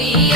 be